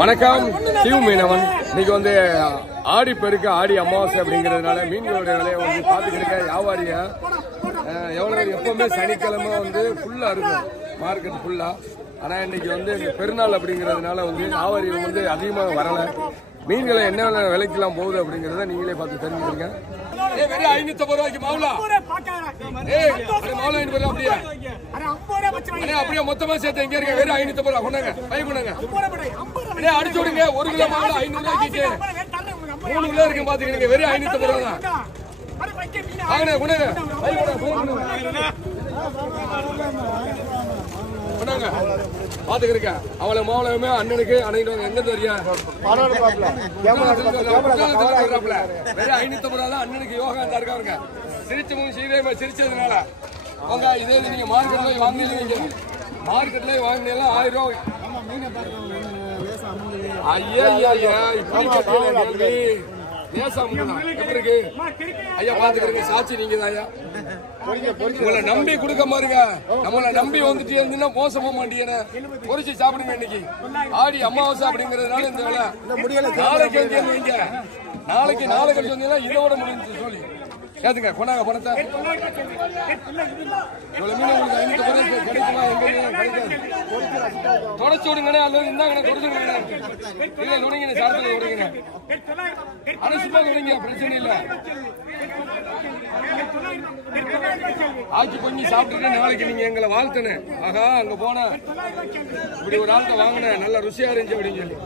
வணக்கம், டியூ மீனவன். இன்னைக்கு வந்து ஆடி பெருக்கு, ஆடி அமாவாசை அப்படிங்கிறதுனால மீன்களுடைய விலையை வந்து பார்த்துக்கிட்டு வியாபாரியா எவ்வளவு எப்பவுமே சனிக்கிழமை வந்து ஃபுல்லா இருக்கும் மார்க்கெட் ஃபுல்லா. ஆனா இன்னைக்கு வந்து பெருநாள் அப்படிங்கிறதுனால வந்து வியாபாரி வந்து அதிகமாக வரல. மீன்களை என்ன விலைக்கெல்லாம் போகுது அப்படிங்கறத நீங்களே பார்த்து தெரிஞ்சுக்கிறீங்க. வெறும் 550 ரூபாய்க்கு மாவுலா அப்படியே மொத்தமா சேர்த்து எங்க இருக்க வெறும் 550 ரூபாய் கொண்டாங்க, பை கொண்டாங்க, அடிச்சு விடுங்க. 1 கிலோ மாவுல 500 ரூபாய்க்கு 3 கிலோ இருக்கு பாத்துக்கிறீங்க. வெறும் 550 ரூபாய் தான். வாங்க கொண்டாங்க, பை கொண்டாங்க பாத்துக்கிறீங்க. அவளை மாவளமே அண்ணனுக்கு அன்னைக்கு எங்க தெரியும் வெறும் 550 ரூபாய் தான். அண்ணனுக்கு யோகா இருந்தா இருக்காருங்க. சிரிச்சதுனால அவங்க இதே நீங்க மார்க்கெட்ல வாங்கினீங்க, மார்க்கெட்ல வாங்கினா 1000 ரூபாய். ஐயா ஐயா இப்படி எப்படி இருக்கு ஐயா பாத்துக்கிறீங்க. சாட்சி நீங்க தான் ஐயா. உங்களை நம்பி கொடுக்க மாருங்க. நம்மளை நம்பி வந்துட்டு இருந்தீங்கன்னா மோசமா மாட்டீங்க. பொரிச்சு சாப்பிடுங்க. இன்னைக்கு ஆடி அமாவாசை அப்படிங்கறதுனால இந்த வேலை நாளைக்கு எங்க நீங்க நாளைக்கு கழிச்சு வந்தீங்கன்னா இதோட முடிஞ்சு சொல்லி கேட்டுங்க. கொண்டாங்க பணத்தை. இவ்வளவு மீன் உங்களுக்கு 500 கிடைக்குமா? எங்க கிடைக்காது. தொடச்சு விடுங்கண்ணே, அல்லது இருந்தாங்க தொடச்சுடுங்க. இல்ல விடுங்க, சாப்பிட்டு விடுங்க. அரசுமா விடுங்க, பிரச்சனை இல்ல. ஆக்கி கொஞ்சம் சாப்பிட்டுட்டு நாளைக்கு நீங்க எங்களை வாழ்த்தன. ஆகா அங்க போன இப்படி ஒரு ஆள்கிட்ட வாங்கின நல்ல ருசியா இருந்துச்சு அப்படின்னு சொல்லி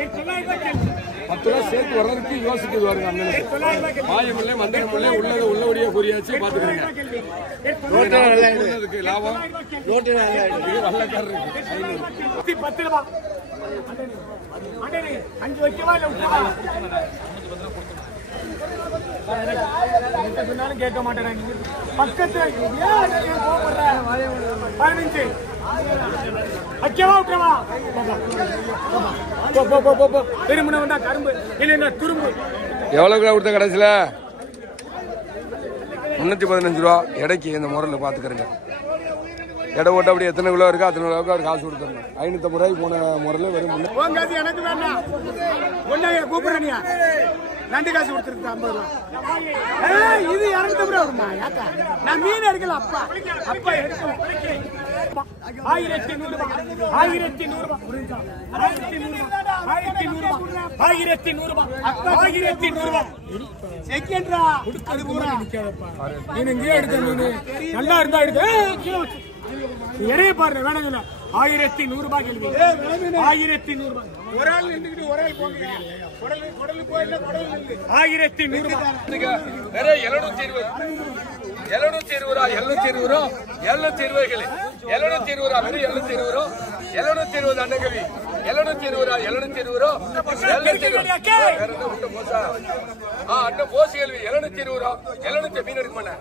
10 ரூபாய் சேர்த்து வர்றதுக்கு யோசிக்குது பாருங்க. அண்ணனுக்கு மாயமில்லை மந்திரமில்லை, உள்ளதை உள்ளபடியா குறியாச்சு பாத்துக்கிறீங்க. லாபம் வல்லக்காரருக்கு 10 ரூபாய். கேட்க மாட்டேன். பக்கத்துல 15 எவ்வளவு கிலோ கொடுத்த கடைசியில 315 ரூபா எடைக்கு. இந்த முறையில் பாத்துக்கிறேங்க. எடை போட்டு அப்படி எத்தனை கிலோ இருக்கோ அத்தனை கிலோவுக்கு அவர் காசு கொடுத்துருங்க. 550 ரூபாய்க்கு போன முறையில் வெறும் எனக்கு வேண்டாம். கூப்பிடுறீங்க நண்டு காசு கொடுத்துருக்கு 50 ரூபா. இது 250 ரூபா வருமா? நான் மீன் எடுக்கல. அப்பா அப்பா எடுக்கல. 1100 ரூபாய். 1100 ரூபாய். 1100 ரூபாய். செகண்ட்ரா அது பூரா நீங்க இங்கே எடுத்த மீன் நல்லா இருந்தா எடுத்து எடைய பாருங்க. வேணாம் இல்ல 1100 ரூபாய் கேள்வி. 1100 ரூபாய். ஒரு ஆள் நின்றுக்கிட்டு ஒரு ஆள் போங்க. 1100 ரூபாய். வேற 720 ரூபாய். 720 ரூபாய். 720 ரூபாய். 720 ரூபாய். 720 ரூபாய். வெறும் 720 ரூபாய். 720 அண்ணகவி. 720 ரூபாய். 720 ரூபாய். 720 வேற என்ன விட்டு போசா? அண்ணன் போசி கேள்வி. 720 ரூபாய். 700 மீன் எடுக்க மாட்டேன்.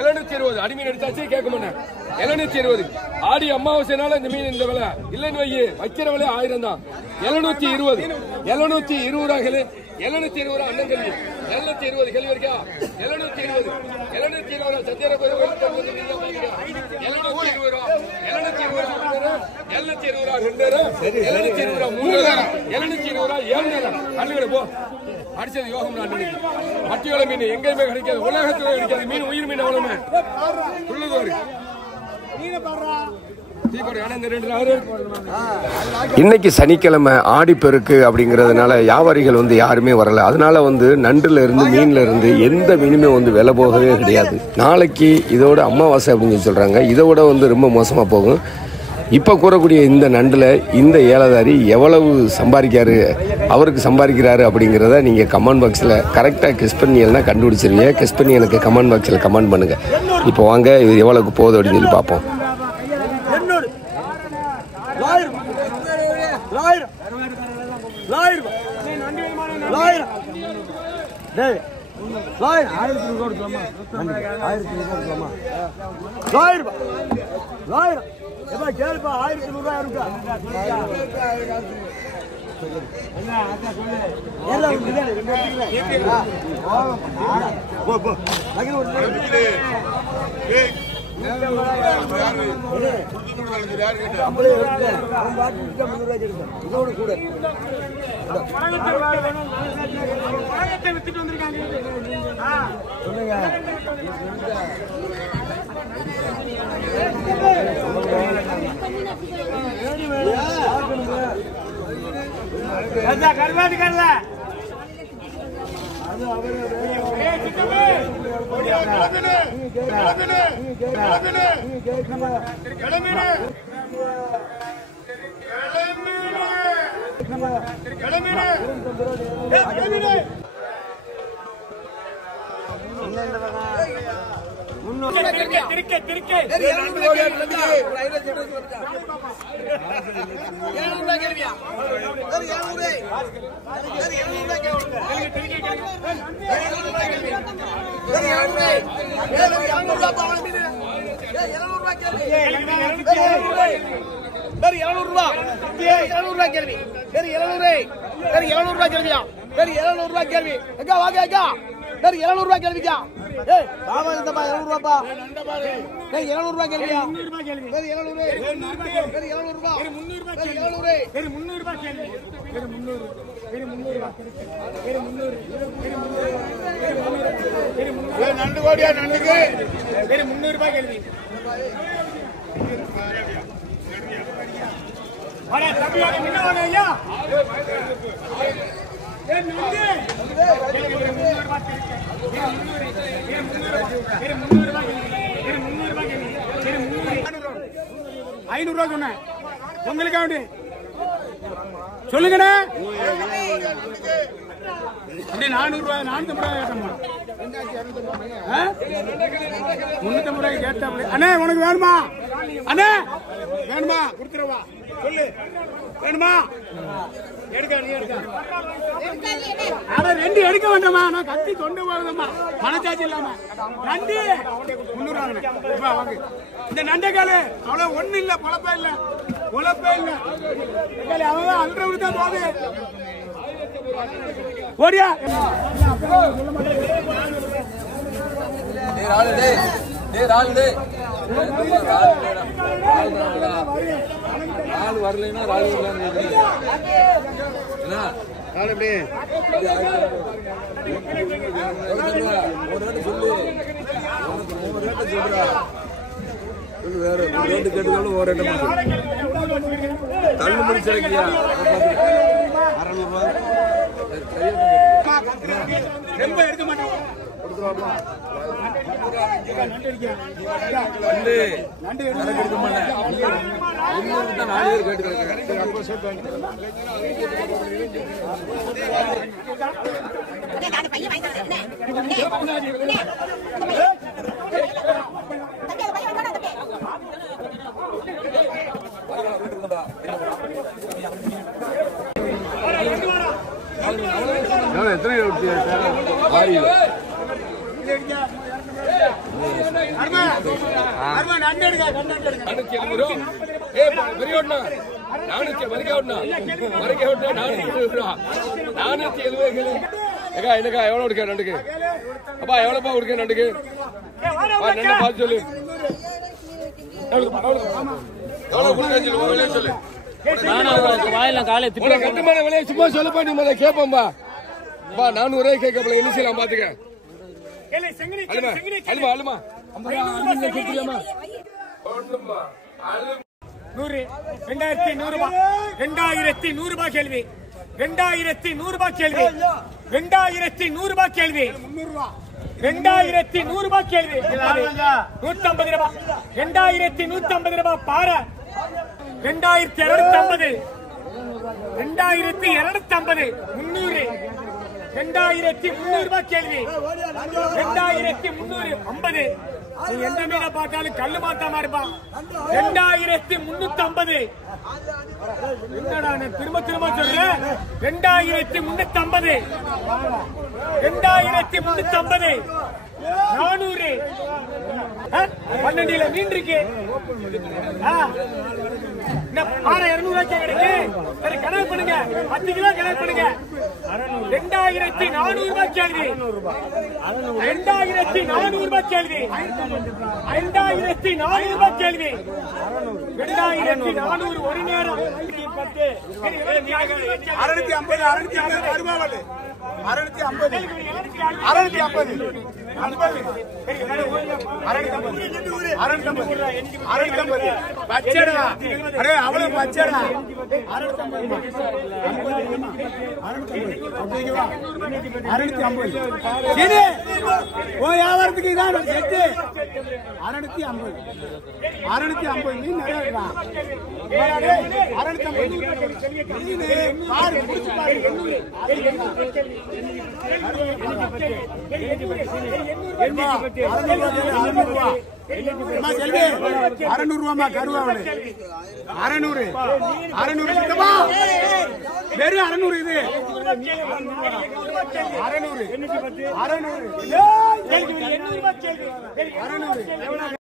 720 அடி மீன் எடுத்தாச்சு கேட்க மாட்டேன். 720 ஆடி அமாவாசைனால இந்த மீன் இந்த விலை இல்லைன்னு வைக்கிற விலை 1000 தான். 720 ரூபாய்களே. 720 ரூபாய் அண்ணன் கேள்வி. 720 கேள்வி இருக்கா? 720 ரூபாய் சத்தியார 720 ரூபாய். 720 ரூபாய் 2 நேரம் 720 ரூபாய் 3 நேரம் 720 ரூபாய் 7 நேரம் அண்ணுகளை போ அடிச்சது யோகம். அண்ணனுக்கு மட்டியோட மீன் எங்கேயுமே கிடைக்காது. உலகத்துல கிடைக்காது. மீன் உயிர் மீன் அவ்வளவுமே உள்ளது. இன்னைக்கு சனிக்கிழமை ஆடிப்பெருக்கு அப்படிங்கறதுனால வியாபாரிகள் வந்து யாருமே வரல. அதனால வந்து நண்டுல இருந்து மீன்ல இருந்து எந்த மீனுமே வந்து விலை போகவே கிடையாது. நாளைக்கு இதோட அமாவாசை அப்படின்னு சொல்றாங்க. இதோட வந்து ரொம்ப மோசமா போகும். இப்போ கூறக்கூடிய இந்த நண்டில் இந்த ஏலதாரி எவ்வளவு சம்பாதிக்காரு, அவருக்கு சம்பாதிக்கிறாரு அப்படிங்கிறத நீங்கள் கமெண்ட் பாக்ஸில் கரெக்டாக கெஸ் பண்ணியல்னா கண்டுபிடிச்சிருங்க. கெஸ் பண்ணி எனக்கு கமெண்ட் பாக்ஸில் கமெண்ட் பண்ணுங்கள். இப்போ வாங்க இது எவ்வளவுக்கு போகுது அப்படின்னு சொல்லி பார்ப்போம். கேள்பா 1000 ரூபாய் இருக்கா? கருவாடு கரல நண்டு கோடியா நண்டுக்கு 300 ரூபாய் கேள்வி. ₹500 சொன்னேன் உங்களுக்கு சொல்லுங்கண்ணே. அப்படி ₹400 ₹450 ₹350 கேட்டாப்ல. அண்ணே உனக்கு வேணுமா? அண்ணே வேணுமா? கொடுத்துருவா சொல்லு. வேணுமா? எடுக்க நீ எடுக்க. அட 2 எடுக்க வேண்டாமா? நான் கத்தி கொண்டு போகுதம்மா மனச்சாட்சி இல்லாம. நண்டு 300 வாங்க. இந்த நண்டைக்காலு அவ்வளவு ஒண்ணு இல்ல. பொழப்பே இல்ல. அவன் அல்ற விடுதான் போகுது. ஓடியா வரலைன்னா வேற ரேட்டு கேட்டுக்காலும் ஒரு ரேட்டு தள்ளுபடி கிடைக்கியா? ரொம்ப எடுக்க மாட்டேன். நண்டு எடுக்க மாட்டேன். 4 பேர் கேட்டு எத்தனை எவ்வளவு கொடுக்க நண்டுக்கு? அப்பா எவ்வளவுப்பா கொடுக்க நண்டுக்கு? நண்டு பார்த்து சொல்லு. சொல்லு கட்டுமான விலையை சும்மா சொல்லப்பா. நீ முதல்ல கேட்போம்பா. 400 கேட்கப்பல என்ன செய்யலாம் பாத்துக்க. அழுமா 2100 ரூபாய் கேள்வி. 2100 ரூபாய் கேள்வி. 2100 ரூபாய் கேள்வி. 2100 ரூபாய் கேள்வி. 150 ரூபாய். 2150 ரூபாய் பாரு. 2250. 2250. 300. 2300 ரூபாய் கேள்வி. 2300. 50. நீ எந்த மீனை பார்த்தாலும் கல்லு மாத்தாம இருப்பான். 2350. என்னடா திரும்ப சொல்றேன். 2350. 2350. 400. 12 மீன் இருக்கு. பாறை 200 ரூபாய்க்கு கிடைக்கு. கணக்கு பண்ணுங்க. 10 கிலோ கணக்கு பண்ணுங்க. 2400 ரூபாய் கேள்வி 2400 ரூபாய் கேள்வி 2400 ரூபாய் கேள்வி 2400 ஒரு நேரம் 600 கருவாவளு 600 வெறும் 600 இது 600